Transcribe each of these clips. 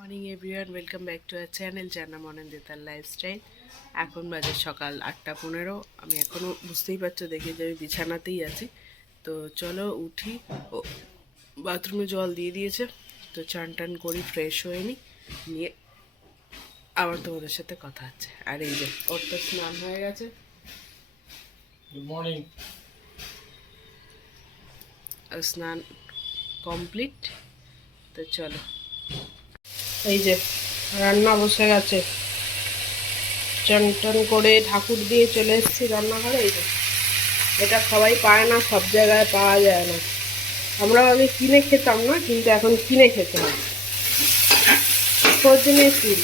Morning everyone, welcome back to our channel, যার নাম অনিন্দিতার lifestyle. এখন বাজে সকাল 8:15। আমি এখনও বুঝতেই পারছো দেখে যে আমি বিছানাতেই আছি। তো চলো উঠি। ও বাথরুমে জল দিয়ে দিয়েছে, তো চান টান করি, ফ্রেশ হয়ে নিয়ে আবার তোমাদের সাথে কথা হচ্ছে। আর এই যে ওর তো স্নান হয়ে গেছে। Good morning. আর স্নান কমপ্লিট। তো চলো, এই যে রান্না বসে গেছে। চান টান করে ঠাকুর দিয়ে চলে এসেছি রান্নাঘরে। এই যে এটা সবাই পায় না, সব জায়গায় পাওয়া যায় না। আমরা আগে কিনে খেতাম না, কিন্তু এখন কিনে খেতে হয়। সজনে ফুল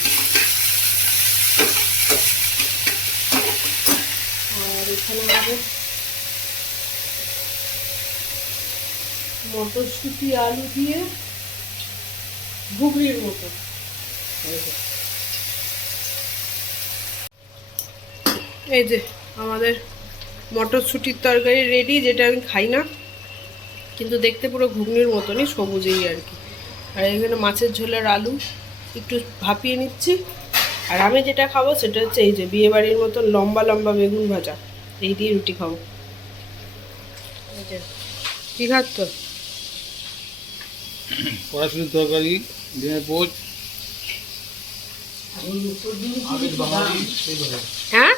আর এখানে হবে মটরশুঁটি আলু দিয়ে ঘুগনির মতো। এই যে আমাদের মটরশুঁটির তরকারি রেডি, যেটা আমি খাই না, কিন্তু দেখতে পুরো ঘুগনির মতনই, সবুজেই আর কি। আর এখানে মাছের ঝোলের আলু একটু ভাপিয়ে নিচ্ছি। আর আমি যেটা খাবো সেটা হচ্ছে এই যে বিয়েবাড়ির মতো লম্বা লম্বা বেগুন ভাজা, এই দিয়ে রুটি খাবো। এই যে কী খাচ্ছ? কড়াইশুটির তরকারি, ডিমের পোচ। হ্যাঁ,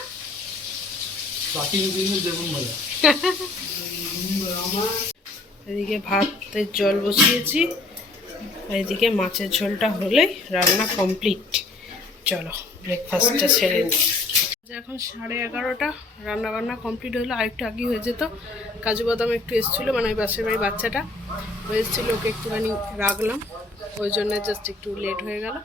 এদিকে ভাতের জল বসিয়েছি, এদিকে মাছের ঝোলটা হলেই রান্না কমপ্লিট। চলো ব্রেকফাস্টটা সেরে নিই। এখন 11:30, রান্না বান্না কমপ্লিট হলো। আরেকটু আগে হয়ে যেত। কাজু বাদাম একটু এসেছিলো, মানে ওই পাশের বাড়ির বাচ্চাটা এসেছিলো, ওকে একটুখানি রাখলাম, ওই জন্য জাস্ট একটু লেট হয়ে গেল।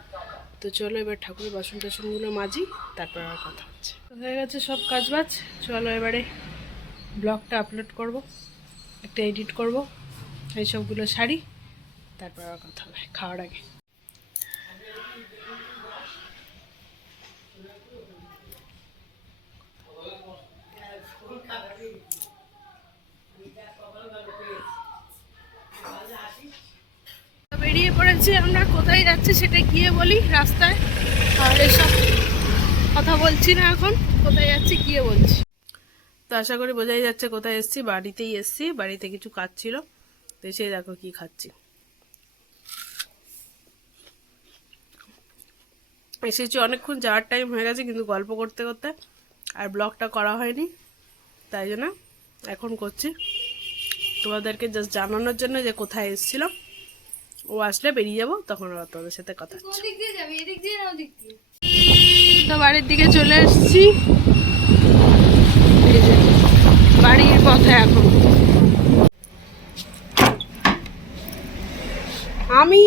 তো চলো এবার ঠাকুরের বাসন টাসনগুলো মাজি, তারপর আর কথা হচ্ছে। হয়ে গেছে সব কাজ বাজ। চলো এবারে ব্লগটা আপলোড করব, একটা এডিট করব, এই সবগুলো সারি, তারপর আর কথা হবে খাওয়ার আগে। বেরিয়ে পড়েছি আমরা, কোথায় যাচ্ছি সেটা গিয়ে বলি রাস্তায়। আর এসব কথা বলছি না এখন, কোথায় যাচ্ছি গিয়ে বলছি। তো আশা করি বোঝাই যাচ্ছে কোথায় এসছি। বাড়িতেই এসছি, বাড়িতে কিছু কাজ ছিল, তো এসে দেখো কি খাচ্ছি। এসেছি অনেকক্ষণ, যাওয়ার টাইম হয়ে গেছে, কিন্তু গল্প করতে করতে আর ব্লগটা করা হয়নি, তাই জন্য এখন করছি তোমাদেরকে জাস্ট জানানোর জন্য যে কোথায় এসেছিলাম। ও আসলে বেরিয়ে যাবো, তখন আবার তোমাদের সাথে কথা হচ্ছে। তো বাড়ির দিকে চলে এসেছি, বাড়ির পথে এখন। আমি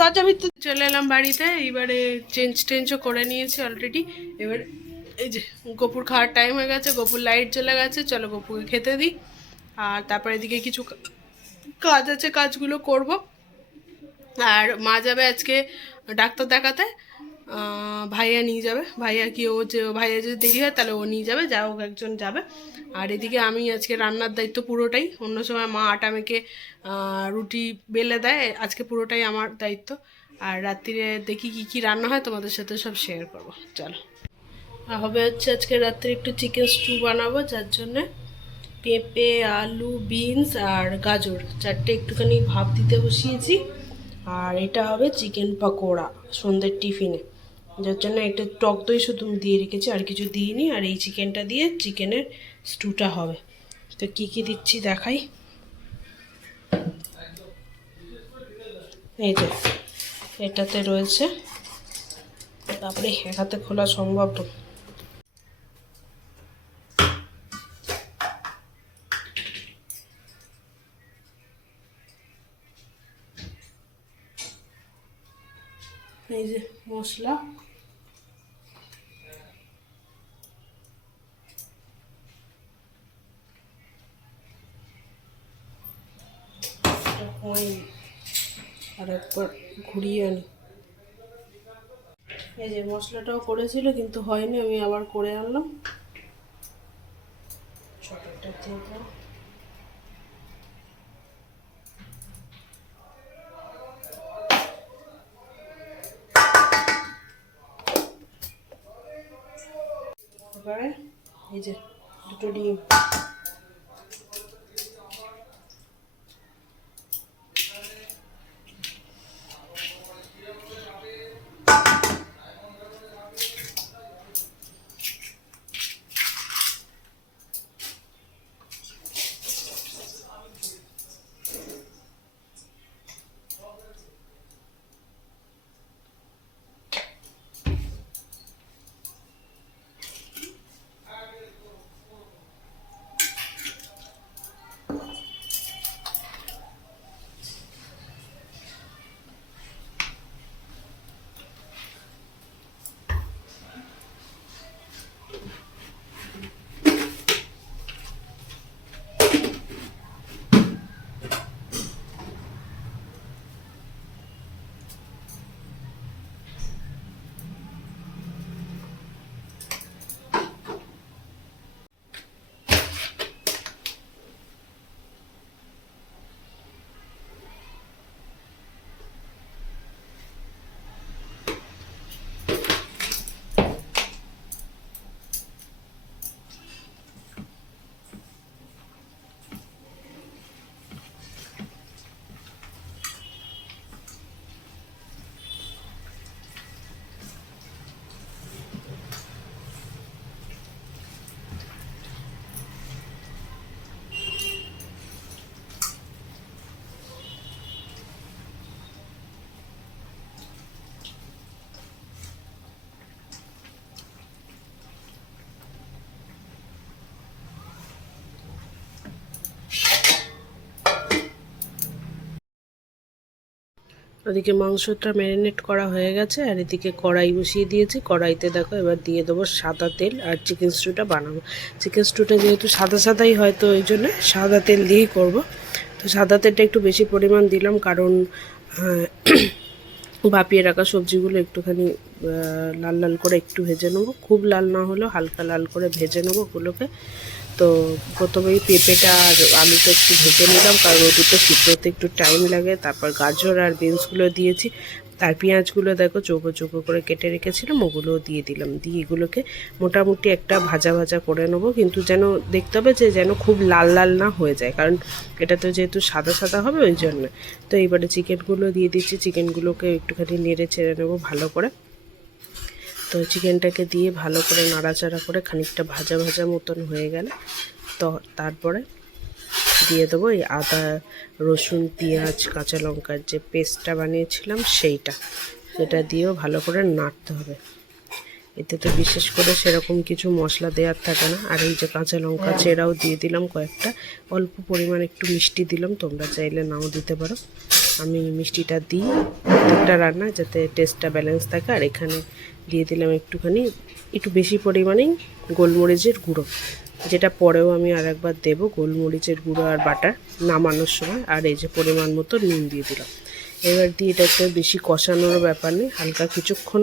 দরজা ভিতরে চলে এলাম বাড়িতে। এবারে চেঞ্জও করে নিয়েছি অলরেডি। এবার এই যে গপুর খাওয়ার টাইম হয়ে গেছে, গপুর লাইট চলে গেছে, চলো গপুকে খেতে দিই। আর তারপর এদিকে কিছু কাজ আছে, কাজগুলো করব। আর মা যাবে আজকে ডাক্তার দেখাতে, ভাইয়া নিয়ে যাবে। ভাইয়া কি ও যে ভাইয়া যদি দেরি হয় তাহলে ও নিয়ে যাবে, যা হোক একজন যাবে। আর এদিকে আমি আজকে রান্নার দায়িত্ব পুরোটাই। অন্য সময় মা আটা মেখে রুটি বেলে দেয়, আজকে পুরোটাই আমার দায়িত্ব। আর রাত্রিরে দেখি কি কি রান্না হয়, তোমাদের সাথে সব শেয়ার করবো। চলো, হবে হচ্ছে আজকে রাত্রে একটু চিকেন স্টু বানাবো, যার জন্যে পেঁপে, আলু, বিনস আর গাজর চারটে একটুখানি ভাপ দিতে বসিয়েছি। আর এটা হবে চিকেন পকোড়া সন্ধ্যের টিফিনে, যার জন্য একটা টক দই শুধু দিয়ে রেখেছি, আর কিছু দিইনি। আর এই চিকেনটা দিয়ে চিকেনের স্টুটা হবে। তো কী কী দিচ্ছি দেখাই। এই যে এটাতে রয়েছে, তারপরে এক হাতে খোলা সম্ভব না। এই যে মশলা, আর একবার ঘুরিয়ে আনি। এই যে মশলাটাও করেছিল কিন্তু হয়নি, আমি আবার করে আনলাম। ছোটটা থেকে এই যে দুটো ডিম। ওদিকে মাংসটা ম্যারিনেট করা হয়ে গেছে, আর এদিকে কড়াই বসিয়ে দিয়েছি। কড়াইতে দেখো এবার দিয়ে দেবো সাদা তেল, আর চিকেন স্টুটা বানাবো। চিকেন স্টুটা যেহেতু সাদা সাদাই হয়, তো ওই জন্য সাদা তেল দিয়েই করব। তো সাদা তেলটা একটু বেশি পরিমাণ দিলাম, কারণ ভাপিয়ে রাখা সবজিগুলো একটুখানি লাল লাল করে একটু ভেজে নেবো। খুব লাল না হলেও হালকা লাল করে ভেজে নেবো ওগুলোকে। তো প্রথমেই পেঁপেটা আর আলুটা একটু ভেজে নিলাম, কারণ ওই দুটো সিদ্ধতে একটু টাইম লাগে। তারপর গাজর আর বিনসগুলো দিয়েছি, আর পেঁয়াজগুলো দেখো চৌকো চৌকো করে কেটে রেখেছিলাম, ওগুলোও দিয়ে দিলাম। দিয়ে এগুলোকে মোটামুটি একটা ভাজা ভাজা করে নেবো, কিন্তু যেন দেখতে হবে যে যেন খুব লাল লাল না হয়ে যায়, কারণ এটা তো যেহেতু সাদা সাদা হবে ওই জন্য। তো এইবারে চিকেনগুলো দিয়ে দিচ্ছি, চিকেনগুলোকে একটুখানি নেড়ে ছেড়ে নেবো ভালো করে। তো চিকেনটাকে দিয়ে ভালো করে নাড়াচাড়া করে খানিকটা ভাজা ভাজা মতন হয়ে গেলে তো তারপরে দিয়ে দেবো এই আদা রসুন পেঁয়াজ কাঁচা লঙ্কার যে পেস্টটা বানিয়েছিলাম সেটা দিয়েও ভালো করে নাড়তে হবে। এতে তো বিশেষ করে সেরকম কিছু মশলা দেওয়ার থাকে না। আর এই যে কাঁচা লঙ্কা চেরাও দিয়ে দিলাম কয়েকটা, অল্প পরিমাণ একটু মিষ্টি দিলাম, তোমরা চাইলে নাও দিতে পারো। আমি মিষ্টিটা দিই একটা রান্নায় যাতে টেস্টটা ব্যালেন্স থাকে। আর এখানে দিয়ে দিলাম একটু বেশি পরিমাণেই গোলমরিচের গুঁড়ো, যেটা পরেও আমি আর একবার দেবো। গোলমরিচের গুঁড়ো আর বাটার নামানোর সময়। আর এই যে পরিমাণ মতো নুন দিয়ে দিলাম। এবার দিয়ে এটাকে বেশি কষানোর ব্যাপার নেই, হালকা কিছুক্ষণ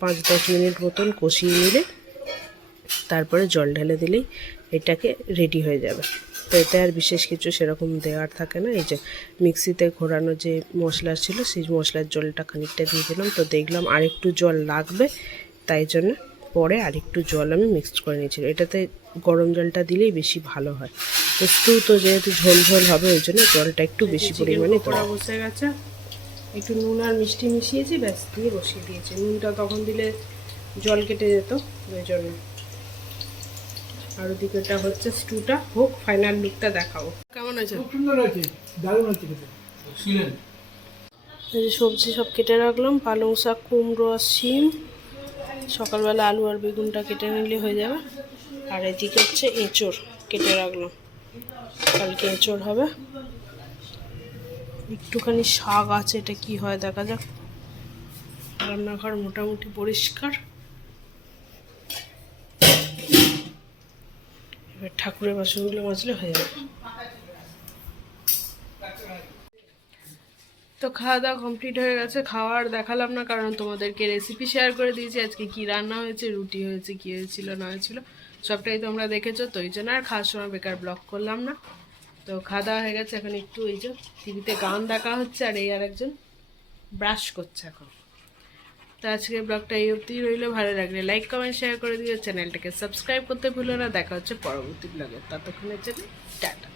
5-10 মিনিট মতন কষিয়ে নিলে তারপরে জল ঢেলে দিলেই এটাকে রেডি হয়ে যাবে। তো এতে আর বিশেষ কিছু সেরকম দেওয়ার থাকে না। এই যে মিক্সিতে ঘোরানো যে মশলা ছিল সেই মশলার জলটা খানিকটা দিয়ে দিলাম। তো দেখলাম আরেকটু জল লাগবে, তাই জন্য পরে আরেকটু জল আমি মিক্সড করে নিয়েছিলাম। এটাতে গরম জলটা দিলেই বেশি ভালো হয়। তো স্টু তো যেহেতু ঝোল ঝোল হবে ওই জন্য জলটা একটু বেশি পরিমাণে করা বসে গেছে। একটু নুন আর মিষ্টি মিশিয়েছি, ব্যাস দিয়ে বসিয়ে দিয়েছি। নুনটা তখন দিলে জল কেটে যেত ওই জন্য। আর ওদিকেটা হচ্ছে স্টুটা হোক, ফাইনাল লুকটা দেখাবো। কেমন আছে? খুব সুন্দর হয়েছে, দারুণ হচ্ছে খেতে। এই যে সবজি সব কেটে রাখলাম, পালং শাক কুমড়ো আর শিম। সকালবেলা আলু আর বেগুনটা কেটে নিলে হয়ে যাবে। আর এদিকে হচ্ছে এঁচড় কেটে রাখলাম, কালকে এঁচড় হবে। একটুখানি শাক আছে, এটা কি হয় দেখা যাক। রান্নাঘর মোটামুটি পরিষ্কার। এবার ঠাকুরের বাসনগুলো মাজলে হয়ে যাবে। তো খাওয়া দাওয়া কমপ্লিট হয়ে গেছে। খাওয়ার দেখালাম না, কারণ তোমাদেরকে রেসিপি শেয়ার করে দিয়েছি আজকে কি রান্না হয়েছে, রুটি হয়েছে, কি হয়েছিল না হয়েছিল সবটাই তোমরা দেখেছো। তো এই জন্য আর খাওয়ার সময় বেকার ব্লগ করলাম না। তো খাওয়া দাওয়া হয়ে গেছে, এখন একটু এই যে টিভিতে গান দেখা হচ্ছে, আর এই আরেকজন ব্রাশ করছে এখন। তো আজকের ব্লগটা এই অবধি রইলো, ভালো লাগলে লাইক কমেন্ট শেয়ার করে দিও, চ্যানেলটাকে সাবস্ক্রাইব করতে ভুলো না। দেখা হচ্ছে পরবর্তী ব্লগে, ততক্ষণের জন্য টাটা।